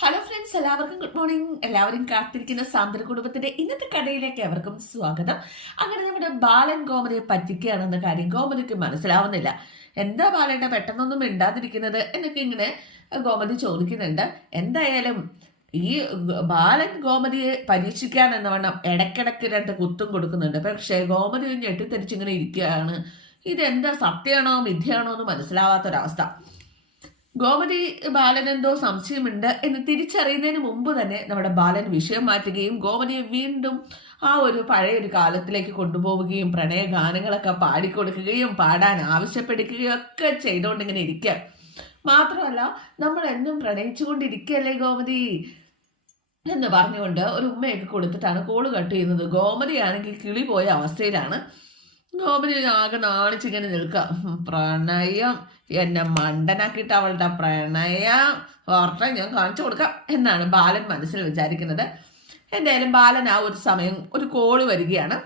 Hello friends എല്ലാവർക്കും good morning എല്ലാവരും കാത്തിരിക്കുന്ന സാന്ദ്ര കുടുംബത്തിന്റെ ഇന്നത്തെ കഥയിലേക്ക് അവർക്കും സ്വാഗതം. അങ്ങനെ നമ്മുടെ ബാലൻ ഗോമതിയെ പറ്റിക്കുകയാണെന്ന കാര്യം ഗോമതിക്ക് മനസ്സിലാവുന്നില്ല. എന്താ ബാലേട്ട പെട്ടെന്നൊന്നും മിണ്ടാതിരിക്കുന്നത് എന്നൊക്കെ ഇങ്ങനെ ഗോമതി ചോദിക്കുന്നുണ്ട്. എന്തായാലും ഈ ബാലൻ ഗോമതിയെ പരീക്ഷിക്കാൻ എന്നവണ്ണം ഇടയ്ക്കിടയ്ക്ക് രണ്ട് കുത്തും കൊടുക്കുന്നുണ്ട്. പക്ഷേ ഗോമതി ഞെട്ടിത്തെരിച്ചിങ്ങനെ ഇരിക്കുകയാണ്. ഇതെന്താ സത്യമാണോ മിഥ്യയാണോ എന്ന് മനസ്സിലാവാത്തൊരവസ്ഥ. ഗോമതി ബാലനെന്തോ സംശയമുണ്ട് എന്ന് തിരിച്ചറിയുന്നതിന് മുമ്പ് തന്നെ നമ്മുടെ ബാലൻ വിഷയം മാറ്റുകയും ഗോമതിയെ വീണ്ടും ആ ഒരു പഴയ ഒരു കാലത്തിലേക്ക് കൊണ്ടുപോവുകയും പ്രണയ ഗാനങ്ങളൊക്കെ പാടിക്കൊടുക്കുകയും പാടാൻ ആവശ്യപ്പെടുകയും ഒക്കെ ചെയ്തുകൊണ്ടിങ്ങനെ ഇരിക്കുക മാത്രമല്ല നമ്മൾ എന്നും പ്രണയിച്ചുകൊണ്ടിരിക്കുകയല്ലേ ഗോമതി എന്ന് പറഞ്ഞുകൊണ്ട് ഒരു ഉമ്മയൊക്കെ കൊടുത്തിട്ടാണ് കോൾ കട്ട് ചെയ്യുന്നത്. ഗോമതിയാണെങ്കിൽ കിളി പോയ അവസ്ഥയിലാണ്. ഗോമതി ആകെ നാണിച്ചിങ്ങനെ നിൽക്കുക പ്രണയം. എന്നെ മണ്ടനാക്കിയിട്ട് അവളുടെ പ്രണയം. ഓർത്ത ഞാൻ കാണിച്ചു കൊടുക്കാം എന്നാണ് ബാലൻ മനസ്സിൽ വിചാരിക്കുന്നത്. എന്തായാലും ബാലൻ ആ ഒരു സമയം ഒരു കോൾ വരികയാണ്.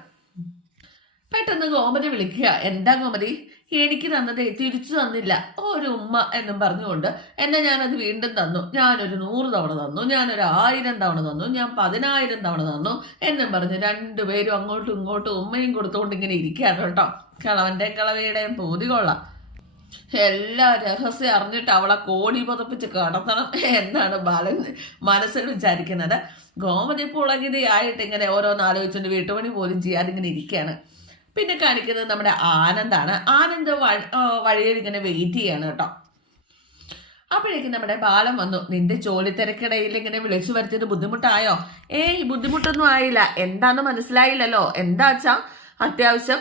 പെട്ടെന്ന് ഗോമതി വിളിക്കുക. എന്താ ഗോമതി എനിക്ക് തന്നത് തിരിച്ചു തന്നില്ല. ഒരു ഉമ്മ എന്നും പറഞ്ഞുകൊണ്ട് എന്നെ ഞാനത് വീണ്ടും തന്നു. ഞാനൊരു നൂറ് തവണ തന്നു. ഞാനൊരു ആയിരം തവണ തന്നു. ഞാൻ പതിനായിരം തവണ തന്നു എന്നും പറഞ്ഞ് രണ്ടുപേരും അങ്ങോട്ടും ഇങ്ങോട്ടും ഉമ്മയും കൊടുത്തുകൊണ്ട് ഇങ്ങനെ ഇരിക്കുകയാണ് കേട്ടോ. കളവന്റെ കളവയുടെയും പൂതി കൊള്ളാം. എല്ലാ രഹസ്യം അറിഞ്ഞിട്ട് അവളെ കോടി പുതപ്പിച്ച് കടത്തണം എന്നാണ് ബാലൻ മനസ്സിൽ വിചാരിക്കുന്നത്. ഗോമതി പുളകിതയായിട്ട് ഇങ്ങനെ ഓരോന്ന് ആലോചിച്ചുകൊണ്ട് വീട്ടുപണി പോലും ചെയ്യാതിങ്ങനെ ഇരിക്കുകയാണ്. പിന്നെ കാണിക്കുന്നത് നമ്മുടെ ആനന്ദാണ്. ആനന്ദ് വഴി വഴിയിൽ ഇങ്ങനെ വെയിറ്റ് ചെയ്യാണ് കേട്ടോ. അപ്പോഴേക്കും നമ്മുടെ ബാലം വന്നു. നിന്റെ ജോലി തിരക്കിടയിൽ ഇങ്ങനെ വിളിച്ചു വരുത്തിയത് ബുദ്ധിമുട്ടായോ? ഏയ് ബുദ്ധിമുട്ടൊന്നും ആയില്ല. എന്താന്ന് മനസ്സിലായില്ലല്ലോ. എന്താ വെച്ചാ അത്യാവശ്യം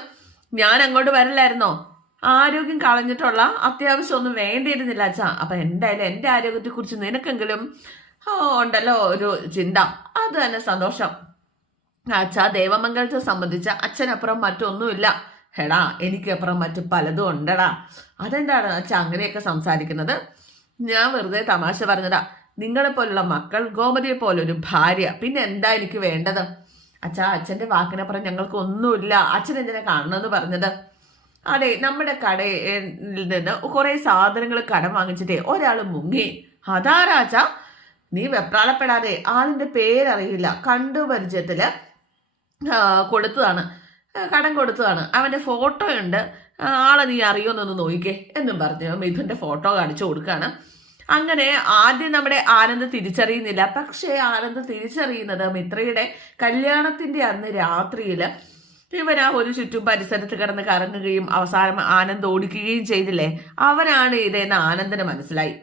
ഞാൻ അങ്ങോട്ട് വരില്ലായിരുന്നോ? ആരോഗ്യം കളഞ്ഞിട്ടുള്ള അത്യാവശ്യം ഒന്നും വേണ്ടിയിരുന്നില്ല അച്ഛാ. അപ്പൊ എന്തായാലും എന്റെ ആരോഗ്യത്തെ കുറിച്ച് നിനക്കെങ്കിലും ഉണ്ടല്ലോ ഒരു ചിന്ത. അത് തന്നെ സന്തോഷം. അച്ഛാ ദേവമംഗലത്തെ സംബന്ധിച്ച അച്ഛനപ്പുറം മറ്റൊന്നുമില്ല. ഹെടാ എനിക്കപ്പുറം മറ്റു പലതും ഉണ്ടടാ. അതെന്താണ് അച്ഛാ അങ്ങനെയൊക്കെ സംസാരിക്കുന്നത്? ഞാൻ വെറുതെ തമാശ പറഞ്ഞതാ. നിങ്ങളെ പോലുള്ള മക്കൾ ഗോമതിയെ പോലൊരു ഭാര്യ. പിന്നെ എന്താ എനിക്ക് വേണ്ടത്? അച്ഛാ അച്ഛന്റെ വാക്കിനപ്പുറം ഞങ്ങൾക്ക് ഒന്നുമില്ല. അച്ഛൻ എന്തിനെ കാണണമെന്ന് പറഞ്ഞത്? അതെ നമ്മുടെ കടയിൽ നിന്ന് കുറെ സാധനങ്ങൾ കടം വാങ്ങിച്ചിട്ടേ ഒരാൾ മുങ്ങി. അതാ രാജ നീ വെപ്രാളപ്പെടാതെ ആളിന്റെ പേരറിയില്ല. കണ്ടു പരിചയത്തിൽ ആ, കൊടുത്തതാണ്. കടം കൊടുത്തതാണ്. അവന്റെ ഫോട്ടോ ഉണ്ട്. ആളെ നീ അറിയുമെന്നൊന്ന് നോക്കിക്കേ എന്നും പറഞ്ഞു. മിഥുന്റെ ഫോട്ടോ കാണിച്ചു കൊടുക്കുകയാണ് അങ്ങനെ ആദ്യം നമ്മുടെ ആനന്ദ് തിരിച്ചറിയുന്നില്ല. പക്ഷേ ആനന്ദ് തിരിച്ചറിയുന്നത് മിത്രയുടെ കല്യാണത്തിന്റെ അന്ന് രാത്രിയിൽ ഇവൻ ആ ഒരു ചുറ്റും പരിസരത്ത് കിടന്ന് കറങ്ങുകയും അവസാനം ആനന്ദ് ഓടിക്കുകയും ചെയ്തില്ലേ? അവനാണ് ഇതെന്ന് ആനന്ദിന് മനസ്സിലായി.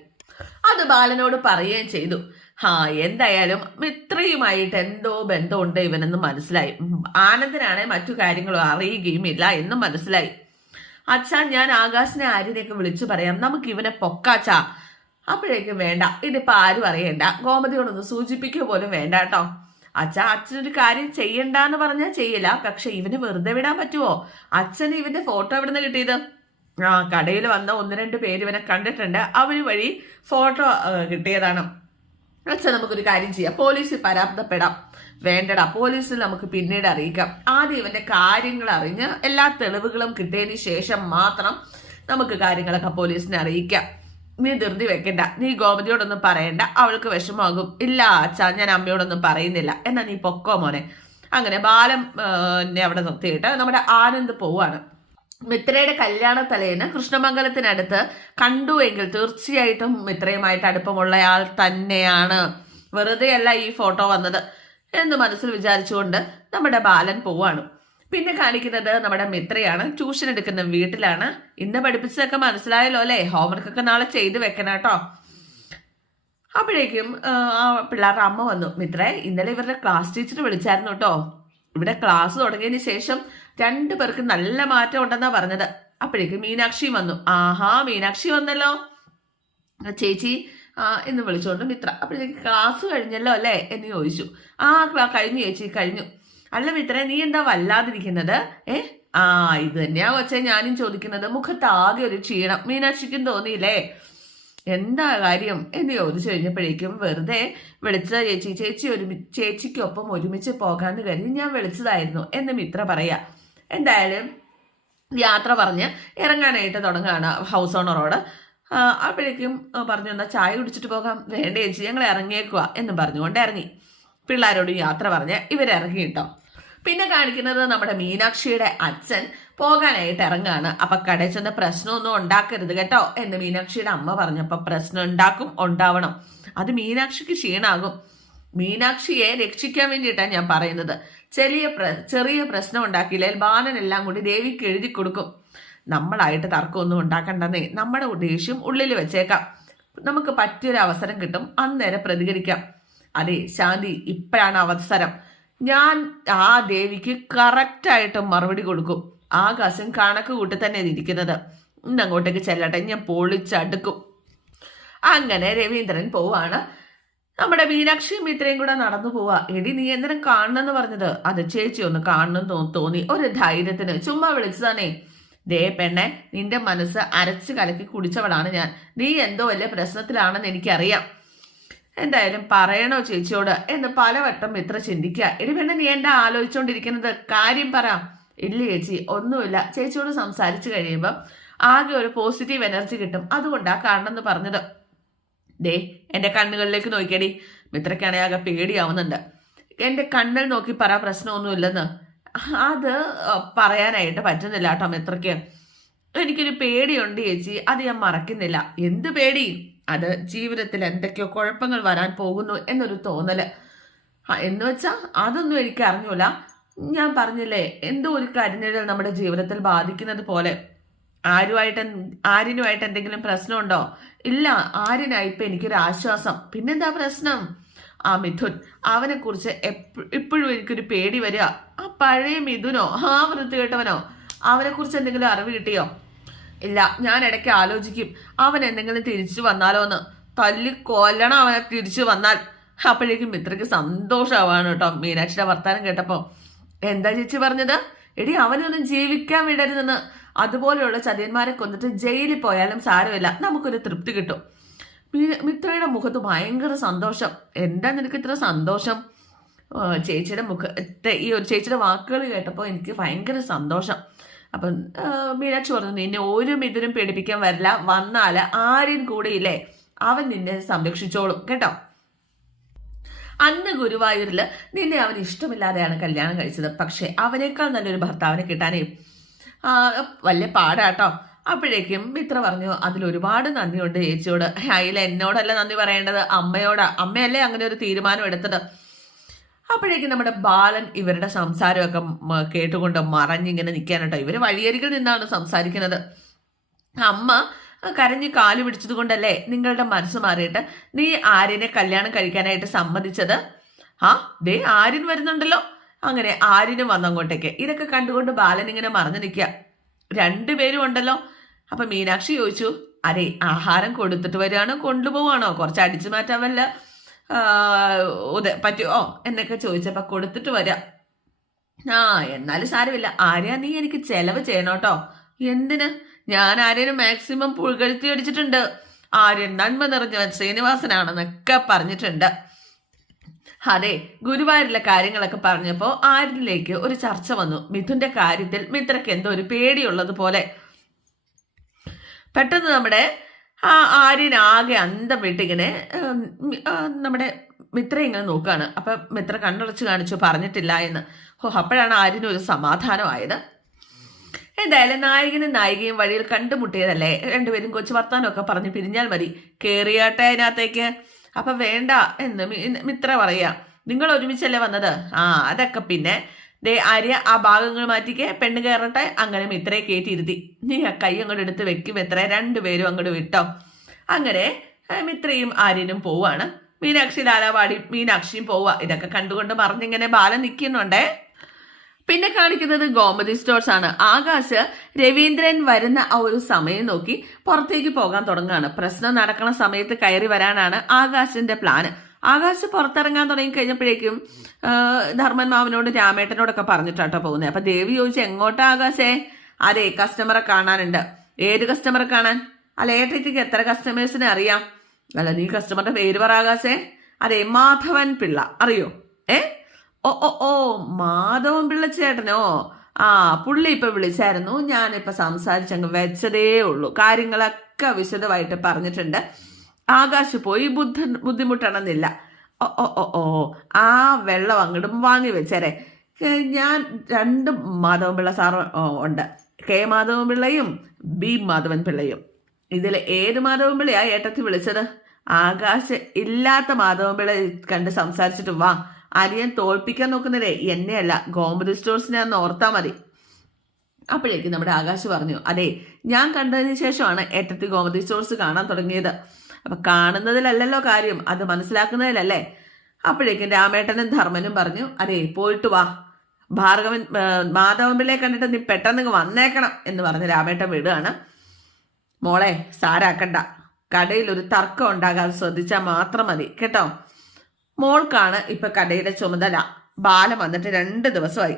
അത് ബാലനോട് പറയുകയും ചെയ്തു. ഹാ എന്തായാലും മിത്രയുമായിട്ട് എന്തോ ബന്ധമുണ്ട് ഇവനെന്ന് മനസ്സിലായി. ഉം, മറ്റു കാര്യങ്ങളും അറിയുകയും ഇല്ല എന്നും മനസ്സിലായി. അച്ഛാ ഞാൻ ആകാശിനെ ആര്യനെയൊക്കെ വിളിച്ചു പറയാം. നമുക്ക് ഇവനെ പൊക്കാച്ചാ. അപ്പോഴേക്കും വേണ്ട. ഇതിപ്പോ ആരും അറിയണ്ട. ഗോമതിയോടൊന്ന് സൂചിപ്പിക്കുക പോലും വേണ്ട കേട്ടോ. അച്ഛാ അച്ഛനൊരു കാര്യം ചെയ്യണ്ട എന്ന് പറഞ്ഞാൽ ചെയ്യില്ല. പക്ഷെ ഇവന് വെറുതെ വിടാൻ പറ്റുമോ അച്ഛന് ഇവന്റെ ഫോട്ടോ എവിടെ നിന്ന് കിട്ടിയത്? ആ കടയിൽ വന്ന ഒന്ന് രണ്ട് പേര് ഇവനെ കണ്ടിട്ടുണ്ട്. അവർ വഴി ഫോട്ടോ കിട്ടിയതാണ്. അച്ഛൻ നമുക്കൊരു കാര്യം ചെയ്യാം. പോലീസിൽ പരാതിപ്പെടാം. വേണ്ടടാ പോലീസിൽ നമുക്ക് പിന്നീട് അറിയിക്കാം. ആദ്യം ഇവന്റെ കാര്യങ്ങൾ അറിഞ്ഞ് എല്ലാ തെളിവുകളും കിട്ടിയതിന് ശേഷം മാത്രം നമുക്ക് കാര്യങ്ങളൊക്കെ പോലീസിനെ അറിയിക്കാം. നീ ധൃതി വെക്കണ്ട. നീ ഗോമതിയോടൊന്നും പറയണ്ട. അവൾക്ക് വിഷമമാകും. ഇല്ല അച്ഛാ ഞാൻ അമ്മയോടൊന്നും പറയുന്നില്ല. എന്നാ നീ പൊക്കോ മോനെ? അങ്ങനെ ബാലം അവിടെ നിർത്തിയിട്ട് നമ്മുടെ ആനന്ദ് പോവാണ്. മിത്രയുടെ കല്യാണ തലേന്ന് കൃഷ്ണമംഗലത്തിനടുത്ത് കണ്ടു എങ്കിൽ തീർച്ചയായിട്ടും മിത്രയുമായിട്ട് അടുപ്പമുള്ളയാൾ തന്നെയാണ്. വെറുതെയല്ല ഈ ഫോട്ടോ വന്നത് എന്ന് മനസ്സിൽ വിചാരിച്ചുകൊണ്ട് നമ്മുടെ ബാലൻ പോവാണ്. പിന്നെ കാണിക്കുന്നത് നമ്മുടെ മിത്രയാണ്. ട്യൂഷൻ എടുക്കുന്ന വീട്ടിലാണ്. ഇന്ന് പഠിപ്പിച്ചതൊക്കെ മനസ്സിലായല്ലോ അല്ലേ? ഹോംവർക്ക് ഒക്കെ നാളെ ചെയ്ത് വെക്കണം കേട്ടോ. അപ്പോഴേക്കും ആ പിള്ളേരുടെ അമ്മ വന്നു. മിത്രേ ഇന്നലെ ഇവരുടെ ക്ലാസ് ടീച്ചർ വിളിച്ചായിരുന്നു കേട്ടോ. ഇവിടെ ക്ലാസ് തുടങ്ങിയതിന് ശേഷം രണ്ടു പേർക്ക് നല്ല മാറ്റം ഉണ്ടെന്നാ പറഞ്ഞത്. അപ്പോഴേക്കും മീനാക്ഷി വന്നു. ആഹാ മീനാക്ഷി വന്നല്ലോ. ചേച്ചി എന്ന് വിളിച്ചുകൊണ്ട് മിത്ര. അപ്പോഴേക്ക് ക്ലാസ് കഴിഞ്ഞല്ലോ അല്ലേ എന്ന് ചോദിച്ചു. ആ കഴിഞ്ഞു ചേച്ചി കഴിഞ്ഞു. അല്ല മിത്രേ നീ എന്താ വല്ലാതിരിക്കുന്നത്? ഏ? ആ ഇത് തന്നെയാ കൊച്ചേ ഞാനും ചോദിക്കുന്നത്. മുഖത്താകെ ഒരു ക്ഷീണം. മീനാക്ഷിക്കും തോന്നിയില്ലേ? എന്താ കാര്യം എന്ന് ചോദിച്ചു കഴിഞ്ഞപ്പോഴേക്കും വെറുതെ വിളിച്ച ചേച്ചി ചേച്ചി ഒരുമി ചേച്ചിക്കൊപ്പം ഒരുമിച്ച് പോകാമെന്ന് കരുതി ഞാൻ വിളിച്ചതായിരുന്നു എന്ന് മിത്ര പറയാ. എന്തായാലും യാത്ര പറഞ്ഞ് ഇറങ്ങാനായിട്ട് തുടങ്ങുകയാണ് ഹൗസ് ഓണറോട് അപ്പോഴേക്കും പറഞ്ഞു എന്നാൽ ചായ കുടിച്ചിട്ട് പോകാം. വേണ്ട ചേച്ചി ഞങ്ങൾ ഇറങ്ങിയേക്കുക എന്നും പറഞ്ഞുകൊണ്ട് ഇറങ്ങി. പിള്ളേരോട് യാത്ര പറഞ്ഞ് ഇവരിറങ്ങി കേട്ടോ. പിന്നെ കാണിക്കുന്നത് നമ്മുടെ മീനാക്ഷിയുടെ അച്ഛൻ പോകാനായിട്ട് ഇറങ്ങാണ്. അപ്പൊ കടയിൽ ചെന്ന് പ്രശ്നമൊന്നും ഉണ്ടാക്കരുത് കേട്ടോ എന്ന് മീനാക്ഷിയുടെ അമ്മ പറഞ്ഞപ്പോൾ പ്രശ്നം ഉണ്ടാക്കും ഉണ്ടാവണം. അത് മീനാക്ഷിക്ക് ക്ഷീണാകും. മീനാക്ഷിയെ രക്ഷിക്കാൻ വേണ്ടിയിട്ടാണ് ഞാൻ പറയുന്നത്. ചെറിയ ചെറിയ പ്രശ്നം ഉണ്ടാക്കിയില്ലെങ്കിൽ ബാലൻ എല്ലാം കൂടി ദേവിക്ക് എഴുതി കൊടുക്കും. നമ്മളായിട്ട് തർക്കമൊന്നും ഉണ്ടാക്കണ്ടെന്നേ. നമ്മുടെ ദേഷ്യം ഉള്ളിൽ വെച്ചേക്കാം. നമുക്ക് പറ്റിയൊരു അവസരം കിട്ടും. അന്നേരം പ്രതികരിക്കാം. അതെ ശാന്തി ഇപ്പോഴാണ് അവസരം. ഞാൻ ആ ദേവിക്ക് കറക്റ്റായിട്ട് മറുപടി കൊടുക്കും. ആകാശം കണക്ക് കൂട്ടി തന്നെ ഇരിക്കുന്നത്. ഇന്ന് അങ്ങോട്ടേക്ക് ചെല്ലട്ടെ ഞാൻ പൊളിച്ചടുക്കും. അങ്ങനെ രവീന്ദ്രൻ പോവാണ്. നമ്മുടെ മീനാക്ഷിയും ഇത്രയും കൂടെ നടന്നു പോവാ. എടി നീ എന്തിനും കാണണമെന്ന് പറഞ്ഞത്? അത് ചേച്ചി ഒന്ന് കാണണം തോന്നി. ഒരു ധൈര്യത്തിന്. ചുമ്മാ വിളിച്ചതാണേ. ദേ പെണ്ണെ നിന്റെ മനസ്സ് അരച്ച് കലക്കി കുടിച്ചവളാണ് ഞാൻ. നീ എന്തോ വലിയ പ്രശ്നത്തിലാണെന്ന് എനിക്കറിയാം. എന്തായാലും പറയണോ ചേച്ചിയോട്? എന്ന് പലവട്ടം മിത്ര ചിന്തിക്കുക. എടി പെണ്ണെ നീ എന്താ ആലോചിച്ചുകൊണ്ടിരിക്കുന്നത് കാര്യം പറ. ഇല്ല ചേച്ചി ഒന്നുമില്ല. ചേച്ചിയോട് സംസാരിച്ചു കഴിയുമ്പം ആകെ ഒരു പോസിറ്റീവ് എനർജി കിട്ടും. അതുകൊണ്ടാ കാണണമെന്ന് പറഞ്ഞത്. ദേ എന്റെ കണ്ണുകളിലേക്ക് നോക്കിയടി. മിത്രയ്ക്കാണെങ്കിൽ ആകെ പേടിയാവുന്നുണ്ട്. എന്റെ കണ്ണിൽ നോക്കി പറ പ്രശ്നമൊന്നുമില്ലെന്ന്. അത് പറയാനായിട്ട് പറ്റുന്നില്ല കേട്ടോ മിത്രയ്ക്ക്. എനിക്കൊരു പേടിയുണ്ട് ചേച്ചി. അത് ഞാൻ മറക്കുന്നില്ല. എന്ത് പേടി? അത് ജീവിതത്തിൽ എന്തൊക്കെയോ കുഴപ്പങ്ങൾ വരാൻ പോകുന്നു എന്നൊരു തോന്നൽ. എന്ന് അതൊന്നും എനിക്ക് അറിഞ്ഞൂല. ഞാൻ പറഞ്ഞില്ലേ എന്തോ ഒരു കരിനിഴൽ നമ്മുടെ ജീവിതത്തിൽ ബാധിക്കുന്നത് പോലെ. ആരുമായിട്ട് ആരിനുമായിട്ട് എന്തെങ്കിലും പ്രശ്നമുണ്ടോ? ഇല്ല ആരിനായി ഇപ്പൊ എനിക്കൊരു ആശ്വാസം പിന്നെന്താ പ്രശ്നം? ആ മിഥുൻ അവനെ കുറിച്ച് ഇപ്പോഴും എനിക്കൊരു പേടി വരിക. ആ പഴയ മിഥുനോ ആ വൃത്തികെട്ടവനോ അവനെ കുറിച്ച് എന്തെങ്കിലും അറിവ് കിട്ടിയോ? ഇല്ല ഞാൻ ഇടയ്ക്ക് ആലോചിക്കും അവൻ എന്തെങ്കിലും തിരിച്ചു വന്നാലോ എന്ന് തല്ലി കൊല്ലണം അവനെ തിരിച്ചു വന്നാൽ. അപ്പോഴേക്കും മിത്രയ്ക്ക് സന്തോഷമാവാണ് കേട്ടോ മീനാക്ഷിയുടെ വർത്താനം കേട്ടപ്പോ. എന്താ ചേച്ചി പറഞ്ഞത്? എടി അവനൊന്നും ജീവിക്കാൻ വിടരുതെന്ന്. അതുപോലെയുള്ള ചതിയന്മാരെ കൊന്നിട്ട് ജയിലിൽ പോയാലും സാരമില്ല. നമുക്കൊരു തൃപ്തി കിട്ടും. മിത്രയുടെ മുഖത്ത് ഭയങ്കര സന്തോഷം. എന്താ നിനക്ക് ഇത്ര സന്തോഷം? ചേച്ചിയുടെ മുഖത്തെ ഈ ഒരു ചേച്ചിയുടെ വാക്കുകൾ കേട്ടപ്പോൾ എനിക്ക് ഭയങ്കര സന്തോഷം. അപ്പം മീനാക്ഷി പറഞ്ഞു നിന്നെ ഒരു മിഥുനും പേടിപ്പിക്കാൻ വരില്ല. വന്നാൽ ആരും കൂടെയില്ലേ? അവൻ നിന്നെ സംരക്ഷിച്ചോളും. കേട്ടോ? അന്ന് ഗുരുവായൂരിൽ നിന്നെ അവന് ഇഷ്ടമില്ലാതെയാണ് കല്യാണം കഴിച്ചത്. പക്ഷെ അവനേക്കാൾ നല്ലൊരു ഭർത്താവിനെ കിട്ടാനേ വലിയ പാടാട്ടോ. അപ്പോഴേക്കും മിത്ര പറഞ്ഞു അതിൽ ഒരുപാട് നന്ദിയുണ്ട് ചേച്ചിയോട്. അതിൽ എന്നോടല്ല നന്ദി പറയേണ്ടത് അമ്മയോടാ. അമ്മയല്ലേ അങ്ങനെ ഒരു തീരുമാനം എടുത്തത്. അപ്പോഴേക്കും നമ്മുടെ ബാലൻ ഇവരുടെ സംസാരമൊക്കെ കേട്ടുകൊണ്ട് മറഞ്ഞിങ്ങനെ നിൽക്കാനട്ടോ ഇവർ വഴിയരികിൽ നിന്നാണ് സംസാരിക്കുന്നത്. അമ്മ കരഞ്ഞ് കാൽ പിടിച്ചത് കൊണ്ടല്ലേ നിങ്ങളുടെ മനസ്സ് മാറിയിട്ട് നീ ആര്യനെ കല്യാണം കഴിക്കാനായിട്ട് സമ്മതിച്ചത്? ആ ദേ ആര്യൻ വരുന്നുണ്ടല്ലോ. അങ്ങനെ ആര്യനും വന്നങ്ങോട്ടേക്ക് ഇതൊക്കെ കണ്ടുകൊണ്ട് ബാലൻ ഇങ്ങനെ മറന്നു നിൽക്കുക. രണ്ടുപേരും ഉണ്ടല്ലോ. അപ്പൊ മീനാക്ഷി ചോദിച്ചു അരെ ആഹാരം കൊടുത്തിട്ട് വരികയാണോ കൊണ്ടുപോവാണോ കുറച്ച് അടിച്ചു മാറ്റാൻ വല്ല ഉദ പറ്റുമോ എന്നൊക്കെ ചോദിച്ചപ്പോ കൊടുത്തിട്ട് വരാ. ആ എന്നാലും സാരമില്ല. ആര്യ നീ എനിക്ക് ചെലവ് ചെയ്യണോട്ടോ. എന്തിന്? ഞാൻ ആര്യന് മാക്സിമം പുഴുകഴുത്തി അടിച്ചിട്ടുണ്ട്. ആര്യൻ നന്മ നിറഞ്ഞവൻ ശ്രീനിവാസനാണെന്നൊക്കെ പറഞ്ഞിട്ടുണ്ട്. അതെ ഗുരുവായൂരിലെ കാര്യങ്ങളൊക്കെ പറഞ്ഞപ്പോൾ ആര്യനിലേക്ക് ഒരു ചർച്ച വന്നു. മിഥുന്റെ കാര്യത്തിൽ മിത്രയ്ക്ക് എന്തോ ഒരു പേടിയുള്ളത് പോലെ. പെട്ടെന്ന് നമ്മുടെ ആ ആര്യൻ ആകെ അന്തം വിട്ടിങ്ങനെ നമ്മുടെ മിത്ര ഇങ്ങനെ നോക്കുകയാണ് അപ്പൊ മിത്ര കണ്ണടച്ച് കാണിച്ചു പറഞ്ഞിട്ടില്ല എന്ന്. ഓ അപ്പോഴാണ് ആര്യന് ഒരു സമാധാനമായത്. എന്തായാലും നായകനും നായികയും വഴിയിൽ കണ്ടുമുട്ടിയതല്ലേ? രണ്ടുപേരും കൊച്ചു വർത്താനമൊക്കെ പറഞ്ഞ് പിരിഞ്ഞാൽ മതി. കേറിയാട്ടെ അതിനകത്തേക്ക്. അപ്പൊ വേണ്ട എന്ന് മിത്ര പറയാ. നിങ്ങൾ ഒരുമിച്ചല്ലേ വന്നത്? ആ അതൊക്കെ പിന്നെ. ദേ ആര്യ ആ ഭാഗങ്ങൾ മാറ്റിക്ക്. പെണ്ണ് കയറട്ടെ. അങ്ങനെ മിത്രയെ കയറ്റിയിരുത്തി നീ ആ കൈ അങ്ങോട്ട് എടുത്ത് വെക്കും എത്ര. രണ്ടുപേരും അങ്ങോട്ട് വിട്ടോ. അങ്ങനെ മിത്രയും ആര്യനും പോവാണ്. മീനാക്ഷി ലാലാവാടി മീനാക്ഷിയും പോവാ. ഇതൊക്കെ കണ്ടുകൊണ്ട് മറിഞ്ഞിങ്ങനെ ബാലൻ നിൽക്കുന്നുണ്ടേ പിന്നെ കാണിക്കുന്നത് ഗോമതി സ്റ്റോർസ് ആണ്. ആകാശ് രവീന്ദ്രൻ വരുന്ന ആ ഒരു സമയം നോക്കി പുറത്തേക്ക് പോകാൻ തുടങ്ങുകയാണ്. പ്രശ്നം നടക്കുന്ന സമയത്ത് കയറി വരാനാണ് ആകാശിന്റെ പ്ലാന് ആകാശ് പുറത്തിറങ്ങാൻ തുടങ്ങി കഴിഞ്ഞപ്പോഴേക്കും ധർമ്മൻ മാവനോട് രാമേട്ടനോടൊക്കെ പറഞ്ഞിട്ടാട്ടോ പോകുന്നത്. അപ്പൊ ദേവി ചോദിച്ചു എങ്ങോട്ടാ ആകാശേ? അതെ കസ്റ്റമറെ കാണാനുണ്ട്. ഏത് കസ്റ്റമറെ കാണാൻ? അല്ല ഏട്ടയ്ക്ക് എത്ര കസ്റ്റമേഴ്സിനെ അറിയാം? അല്ല നീ കസ്റ്റമറുടെ പേര് പറ ആകാശേ. അതെ മാധവൻ പിള്ള. അറിയോ? ഏ? ഓ ഓ ഓ മാധവൻ പിള്ള ചേട്ടനോ ആ പുള്ളി ഇപ്പൊ വിളിച്ചായിരുന്നു. ഞാനിപ്പോ സംസാരിച്ചങ്ങ് വെച്ചതേ ഉള്ളൂ. കാര്യങ്ങളൊക്കെ വിശദമായിട്ട് പറഞ്ഞിട്ടുണ്ട്. ആകാശ് പോയി ബുദ്ധ ബുദ്ധിമുട്ടണമെന്നില്ല. ഓ ഓ ഓ ഓ ആ വെള്ളം അങ്ങോട്ടും വാങ്ങി വെച്ചേരെ. ഞാൻ രണ്ട് മാധവൻ പിള്ള സാറ് ഉണ്ട്. കെ മാധവൻ പിള്ളയും ബി മാധവൻ പിള്ളയും. ഇതിൽ ഏത് മാധവൻ പിള്ളയാ ഏട്ടത്തി വിളിച്ചത്? ആകാശ് ഇല്ലാത്ത മാധവൻ പിള്ള കണ്ട് സംസാരിച്ചിട്ട് വാ. അരിയൻ തോൽപ്പിക്കാൻ നോക്കുന്നതേ എന്നെയല്ല ഗോമതി സ്റ്റോഴ്സിനെ ഒന്ന് ഓർത്താൽ മതി. അപ്പോഴേക്കും നമ്മുടെ ആകാശ് പറഞ്ഞു അതെ ഞാൻ കണ്ടതിന് ശേഷമാണ് ഏറ്റത്തി ഗോമതി സ്റ്റോഴ്സ് കാണാൻ തുടങ്ങിയത്. അപ്പൊ കാണുന്നതിലല്ലല്ലോ കാര്യം അത് മനസ്സിലാക്കുന്നതിലല്ലേ? അപ്പോഴേക്കും രാമേട്ടനും ധർമ്മനും പറഞ്ഞു അതെ പോയിട്ട് വാ. ഭാർഗവൻ മാധവമ്പിളെ കണ്ടിട്ട് നീ പെട്ടെന്ന് വന്നേക്കണം എന്ന് പറഞ്ഞ് രാമേട്ടൻ വിടുകയാണ്. മോളെ സാരാക്കണ്ട. കടയിൽ ഒരു തർക്കം ഉണ്ടാകാതെ ശ്രദ്ധിച്ചാൽ മാത്രം മതി കേട്ടോ? മോൾക്കാണ് ഇപ്പൊ കടയുടെ ചുമതല. ബാലം വന്നിട്ട് രണ്ട് ദിവസമായി.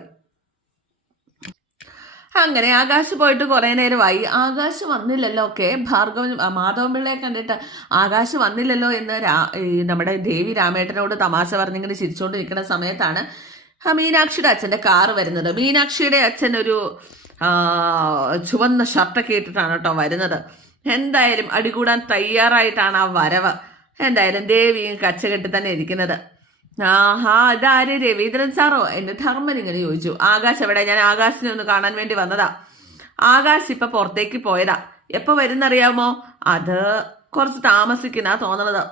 അങ്ങനെ ആകാശ് പോയിട്ട് കുറെ നേരമായി. ആകാശ് വന്നില്ലല്ലോ ഒക്കെ. ഭാർഗവൻ മാധവൻ പിള്ളയെ കണ്ടിട്ട് ആകാശ് വന്നില്ലല്ലോ എന്ന് രാ- നമ്മുടെ ദേവി രാമേട്ടനോട് തമാശ പറഞ്ഞിങ്ങനെ ചിരിച്ചുകൊണ്ട് നിൽക്കുന്ന സമയത്താണ് മീനാക്ഷിയുടെ അച്ഛന്റെ കാറ് വരുന്നത്. മീനാക്ഷിയുടെ അച്ഛൻ ഒരു ചുവന്ന ഷർട്ടൊക്കെ ഇട്ടിട്ടാണ് കേട്ടോ വരുന്നത്. എന്തായാലും അടികൂടാൻ തയ്യാറായിട്ടാണ് ആ വരവ്. എന്തായാലും ദേവിയും കച്ചകെട്ടി തന്നെ ഇരിക്കുന്നത്. ആഹാ ഇതാര്? രവീന്ദ്രൻ സാറോ? എന്റെ ധർമ്മൻ ഇങ്ങനെ ചോദിച്ചു. ആകാശ് എവിടെ? ഞാൻ ആകാശിനെ ഒന്ന് കാണാൻ വേണ്ടി വന്നതാ. ആകാശ് ഇപ്പൊ പുറത്തേക്ക് പോയതാ. എപ്പോ വരുന്നറിയാമോ? അത് കുറച്ച് താമസിക്കുന്ന തോന്നണത്.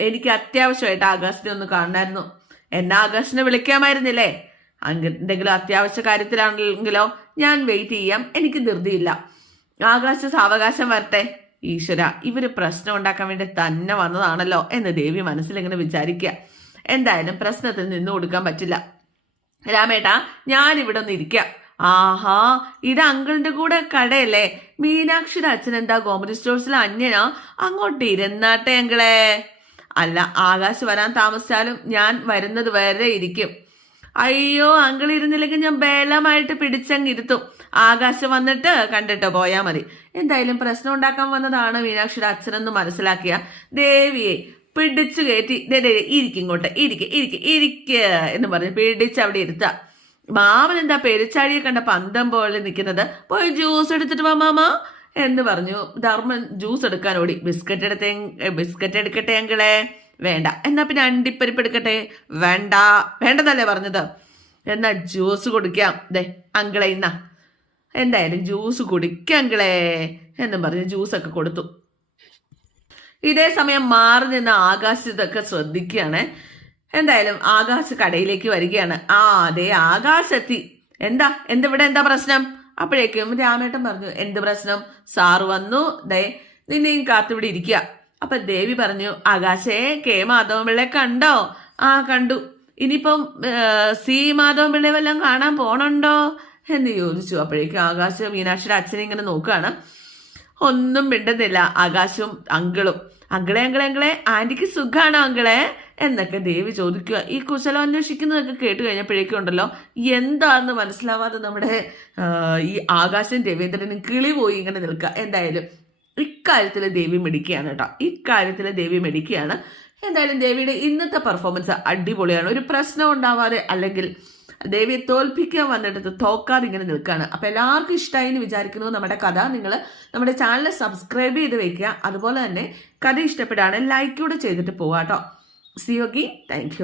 എനിക്ക് അത്യാവശ്യമായിട്ട് ആകാശിനെ ഒന്ന് കാണണമായിരുന്നു എന്നെ ആകാശിനെ വിളിക്കാമായിരുന്നില്ലേ? എന്തെങ്കിലും അത്യാവശ്യ കാര്യത്തിലാണെങ്കിലോ ഞാൻ വെയിറ്റ് ചെയ്യാം. എനിക്ക് ധൃതിയില്ല. ആകാശ സാവകാശം വരട്ടെ. ഈശ്വര ഇവർ പ്രശ്നം ഉണ്ടാക്കാൻ വേണ്ടി തന്നെ വന്നതാണല്ലോ എന്ന് ദേവി മനസ്സിൽ ഇങ്ങനെ വിചാരിക്കുക എന്തായാലും പ്രശ്നത്തിൽ നിന്ന് കൊടുക്കാൻ പറ്റില്ല. രാമേട്ടാ ഞാൻ ഇവിടെ ഒന്ന് ഇരിക്കാം. ആഹാ ഇത് അങ്കിളിന്റെ കൂടെ കടയല്ലേ? മീനാക്ഷിയുടെ അച്ഛൻ എന്താ ഗോമതി സ്റ്റോഴ്സിലെ അന്യനാ? അങ്ങോട്ട് ഇരുന്നാട്ടെ അങ്കിളെ. അല്ല ആകാശ് വരാൻ താമസിച്ചാലും ഞാൻ വരുന്നത് വരെ ഇരിക്കും. അയ്യോ അങ്കിൾ ഇരുന്നില്ലെങ്കിൽ ഞാൻ ബലമായിട്ട് പിടിച്ചങ്ങിരുത്തും ആകാശം വന്നിട്ട് കണ്ടിട്ട് പോയാ മതി. എന്തായാലും പ്രശ്നം ഉണ്ടാക്കാൻ വന്നതാണ് മീനാക്ഷിയുടെ അച്ഛനെന്ന് മനസ്സിലാക്കിയ ദേവിയെ പിടിച്ചു കയറ്റി. ദേ ദേ ദേ, ഇരിക്ക് ഇങ്ങോട്ട്. ഇരിക്ക് ഇരിക്ക് ഇരിക്ക് എന്ന് പറഞ്ഞ് പിടിച്ച് അവിടെ ഇരുത്ത. മാമൻ എന്താ പെരിച്ചാഴിയെ കണ്ട പന്തം പോലെ നിൽക്കുന്നത്? പോയി ജ്യൂസ് എടുത്തിട്ട് വാ മാമ എന്ന് പറഞ്ഞു. ധർമ്മൻ ജ്യൂസ് എടുക്കാൻ ഓടി. ബിസ്ക്കറ്റ് എടുത്തേ ബിസ്ക്കറ്റ് എടുക്കട്ടെ അങ്കിളെ? വേണ്ട. എന്നാൽ പിന്നെ അണ്ടിപ്പരിപ്പ് എടുക്കട്ടെ വേണ്ട. വേണ്ടതല്ലേ പറഞ്ഞത്? എന്നാ ജ്യൂസ് കുടിക്കാം. ദേ അങ്കിളെ ഇന്ന. എന്തായാലും ജ്യൂസ് കുടിക്കാം അങ്കിളെ. എന്നും പറഞ്ഞ് ജ്യൂസൊക്കെ കൊടുത്തു. ഇതേ സമയം മാറി നിന്ന് ആകാശ് ഇതൊക്കെ ശ്രദ്ധിക്കുകയാണ്. എന്തായാലും ആകാശ് കടയിലേക്ക് വരികയാണ്. ആ അതെ ആകാശെത്തി എന്താ? എന്തിവിടെ എന്താ പ്രശ്നം? അപ്പോഴേക്കും രാമേട്ടൻ പറഞ്ഞു എന്ത് പ്രശ്നം? സാറ് വന്നു. ദേ നിന്നെയും കാത്തുവിടെ ഇരിക്കുക. അപ്പൊ ദേവി പറഞ്ഞു ആകാശേ കെ മാധവൻപിള്ളയെ കണ്ടോ? ആ കണ്ടു. ഇനിയിപ്പം സി മാധവൻപിള്ളയെ വല്ലതും കാണാൻ പോണുണ്ടോ? എന്ന് ചോദിച്ചു. അപ്പോഴേക്കും ആകാശ് മീനാക്ഷിയുടെ അച്ഛനെ ഇങ്ങനെ നോക്കുകയാണ്. ഒന്നും മിണ്ടുന്നില്ല. ആകാശവും അങ്കിളും. അങ്കിളെ അങ്കിളെ അങ്കിളെ ആന്റിക്ക് സുഖാണോ അങ്കിളെ? എന്നൊക്കെ ദേവി ചോദിക്കുക. ഈ കുശലം അന്വേഷിക്കുന്നതൊക്കെ കേട്ട് കഴിഞ്ഞപ്പോഴേക്കും ഉണ്ടല്ലോ എന്താണെന്ന് മനസ്സിലാവാതെ നമ്മുടെ ഈ ആകാശം രവീന്ദ്രനും കിളി പോയി ഇങ്ങനെ നിൽക്കുക. എന്തായാലും ഇക്കാര്യത്തിൽ ദേവി മെടിക്കുകയാണ് കേട്ടോ. ഇക്കാര്യത്തിൽ ദേവി മെടിക്കുകയാണ് എന്തായാലും ദേവിയുടെ ഇന്നത്തെ പെർഫോമൻസ് അടിപൊളിയാണ്. ഒരു പ്രശ്നം ഉണ്ടാവാതെ അല്ലെങ്കിൽ ദേവിയെ തോൽപ്പിക്കാൻ വന്നിട്ട് തോക്കാതെ ഇങ്ങനെ നിൽക്കുകയാണ് അപ്പോൾ എല്ലാവർക്കും ഇഷ്ടമായി എന്ന് വിചാരിക്കുന്നു നമ്മുടെ കഥ. നിങ്ങൾ നമ്മുടെ ചാനൽ സബ്സ്ക്രൈബ് ചെയ്ത് വെക്കുക. അതുപോലെ തന്നെ കഥ ഇഷ്ടപ്പെടാണ് ലൈക്ക് കൂടെ ചെയ്തിട്ട് പോവാട്ടോ ഓക്കെ താങ്ക്